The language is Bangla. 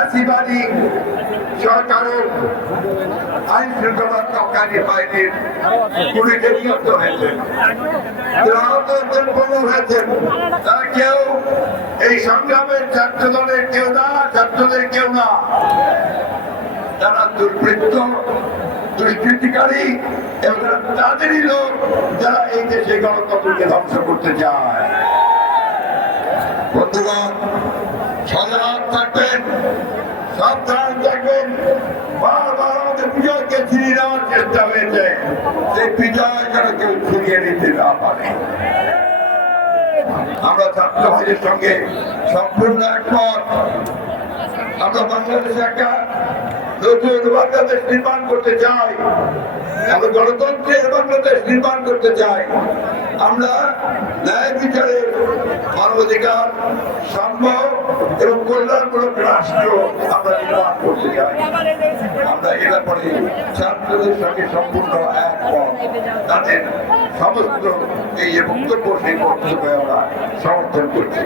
ফ্যাসিবাদী সরকারের আইন শৃঙ্খলা রক্ষাকারী বাহিনীর গুলিতে নিহত হয়েছেন, হয়েছেন। তারা কেউ এই সংগ্রামের ছাত্র দলের কেউ না, ছাত্রদের কেউ না, তারা দুর্বৃত্ত, দুষ্কৃতিকারী এবং তাদেরই লোক যারা এই দেশে গণতন্ত্রকে ধ্বংস করতে চায়। বন্ধুগণ, সজাগ থাকবেন, সাবধান থাকবেন। বারবার আমাদের বিজয়কে ছিনিয়ে নেওয়ার চেষ্টা হয়েছে, সেই বিজয় যেন কেউ ছিনিয়ে নিতে না পারে। আমরা ছাত্র ভাইদের সঙ্গে সম্পূর্ণ একমত। আমরা বাংলাদেশে একটা নতুন বাংলাদেশ নির্মাণ করতে চাই, আমরা গণতন্ত্রের বাংলাদেশ নির্মাণ করতে চাই। আমরা ন্যায় বিচারের, মানবাধিকার, সাম্য এবং কল্যাণমূলক রাষ্ট্র আমরা নির্মাণ করতে চাই। আমরা এ ব্যাপারে ছাত্রদের সঙ্গে সম্পূর্ণ একমত। তাদের সমস্ত এই বক্তব্য, সেই বক্তব্য আমরা সমর্থন করছি।